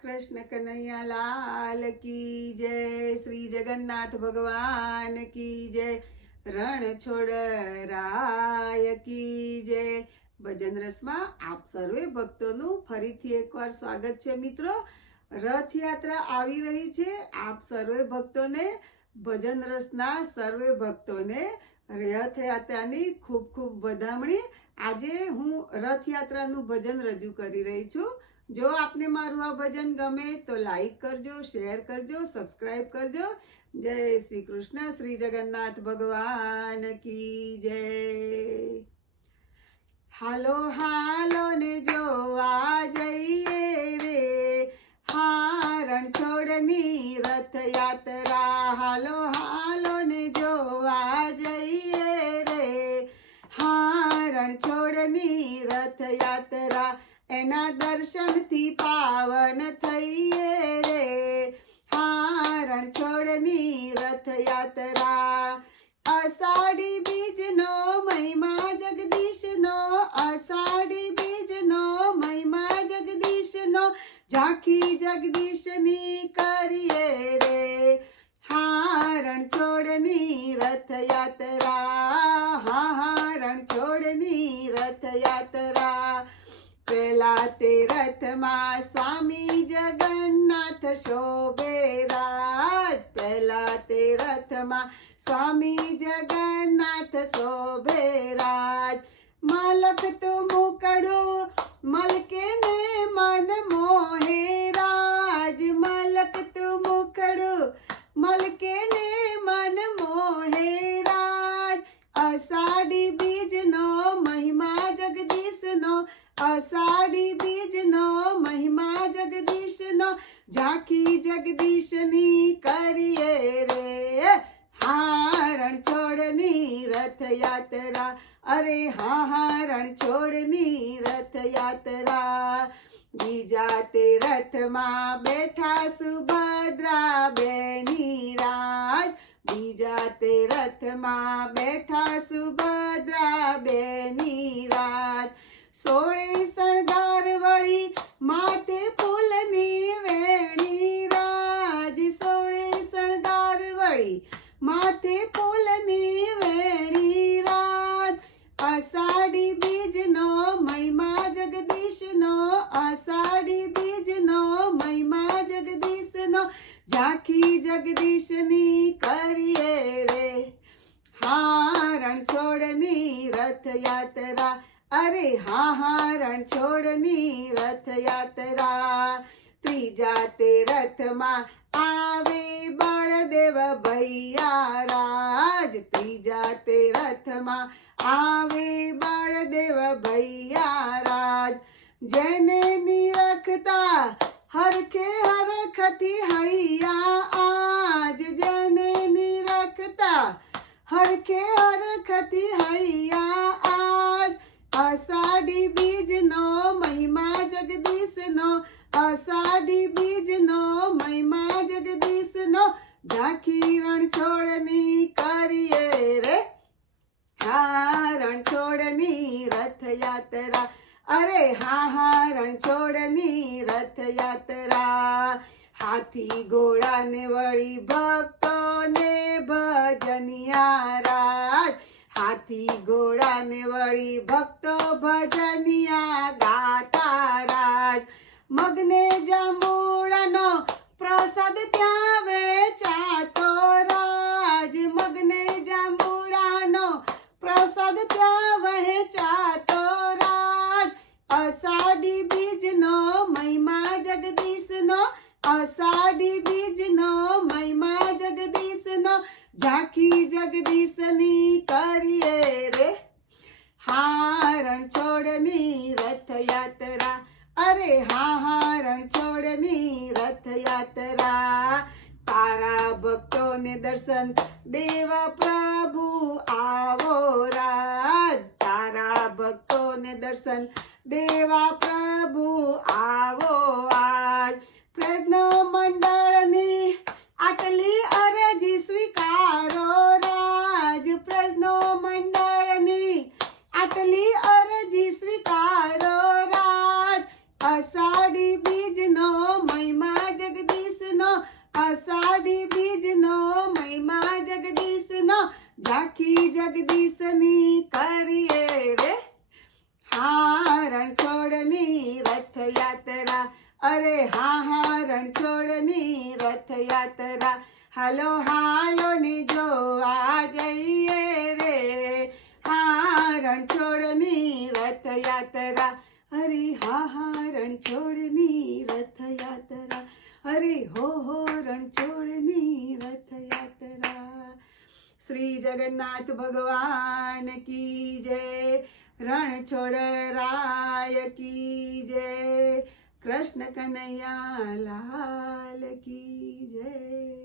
कृष्ण कन्हैया लाल की जय। श्री जगन्नाथ भगवान की जय। રણ છોડ રાય કી જય। ભજન રસમાં આપ સર્વે ભક્તોનું ફરીથી એકવાર સ્વાગત છે મિત્રો। રથયાત્રા આવી રહી છે। આપ સર્વે ભક્તોને ભજન રસના સર્વે ભક્તોને રથયાત્રાની ખૂબ ખૂબ વધામણી। આજે હું રથયાત્રાનું ભજન રજૂ કરી રહી છું। જો આપને મારું આ ભજન ગમે તો લાઈક કરજો, શેર કરજો, સબસ્ક્રાઇબ કરજો। જય શ્રી કૃષ્ણ। શ્રી જગન્નાથ ભગવાન की જય। હાલો હાલો ને જોવા જઈએ રે હારણ છોડની રથયાત્રા। હાલો હાલો ને જોવા જઈએ રે હારણ છોડની રથયાત્રા। એના દર્શનથી પાવન થઈએ રે હારણ છોડની રથયાત્રા। અષાઢી બીજનો મહિમા જગદીશનો, અષાઢી બીજનો મહિમા જગદીશનો, ઝાંખી જગદીશની કરીએ રે હારણ છોડની રથયાત્રા। હારણ છોડની રથયાત્રા। પેલા તે રથમાં સ્વામી જગન્નાથ શોભે રાજ। પેલા તે રથમાં સ્વામી જગન્નાથ શોભે રાજ। મલક તો મુકડું મલકે ને મન મોહે રાજ। મલક તો મુકડું મલકે ને મન મોહે રાજ। અષાઢી બીજનો મહિમા જગદીશનો, અષાઢી બીજનો મહિમા જગદીશનો, ઝાંખી જગદીશની કરીએ રે હારણ છોડની રથયાત્રા। અરે હારણ છોડની રથયાત્રા। બીજા તે રથમાં બેઠા સુભદ્રા બેની રાજ। બીજા તે રથમાં બેઠા સુભદ્રા બેની રાજ। સોળે શણગાર વળી માથે ફૂલની વેણી રાજ। સોળે શણગાર વળી માથે ફૂલની વેણી રાજ। અષાઢી બીજનો મહિમા જગદીશનો, અષાઢી બીજનો મહિમા જગદીશનો, ઝાંખી જગદીશની કરીએ રે હારણ છોડની રથયાત્રા। અરે હારણ છોડની રથયાત્રા। ત્રીજા તે રથમાં આવે બળદેવ ભૈયા રાજ। ત્રીજા તે રથમાં આવે બળદેવ ભૈયા રાજ। જેને નિરખતા હરખે હરખથી હૈયા આજ। જેને નિરખતા હરખે હરખથી હૈયા આજ। અષાઢી બીજનો મહિમા જગદીશનો, અષાઢી બીજનો મહિમા જગદીશનો, ઝાંખી રણ છોડની કરીએ રે હારણ છોડની રથયાત્રા। અરે હારણ છોડની રથયાત્રા। હાથી ઘોડાને વળી ભક્તોને ભજનિયા રાજ। હાથી ઘોડાને વળી ભક્તો ભજનિયા ગાતા રાજ। મગને જાંબુડાનો પ્રસાદ ત્યાં વેચાતો રાજ। મગને જાંબુડાનો પ્રસાદ ત્યાં વહેંચાતો રાજ। અષાઢી બીજનો મહિમા જગદીશનો, અષાઢી બીજનો મહિમા જગદીશનો, ઝાંખી જગદીશની કરીએ રે હારણ છોડની રથયાત્રા। અરે હારણ છોડની રથયાત્રા। તારા ભક્તોને દર્શન દેવા પ્રભુ આવો રાજ। તારા ભક્તોને દર્શન દેવા પ્રભુ આવો આજ। પ્રશ્નો મંડળની આટલી અરજી સ્વીકારો રાજ। પ્રશ્નો મંડળની આટલી અરજી સ્વીકારો રાજ। અષાઢ અષાઢી બીજનો મહિમા જગદીશનો, અષાઢી બીજનો મહિમા જગદીશનો, ઝાંખી જગદીશની કરીએ રે રણછોડની રથયાત્રા, અરે હા રણછોડની રથયાત્રા, હાલો હાલો ને જોવા જઈએ રે રણછોડની રથયાત્રા, અરે હા રણછોડની રથયાત્રા, અરે હો રણછોડની રથયાત્રા. શ્રી જગન્નાથ ભગવાન કી જય, રણછોડરાય કી જય, કૃષ્ણ કનૈયા લાલ કી જય.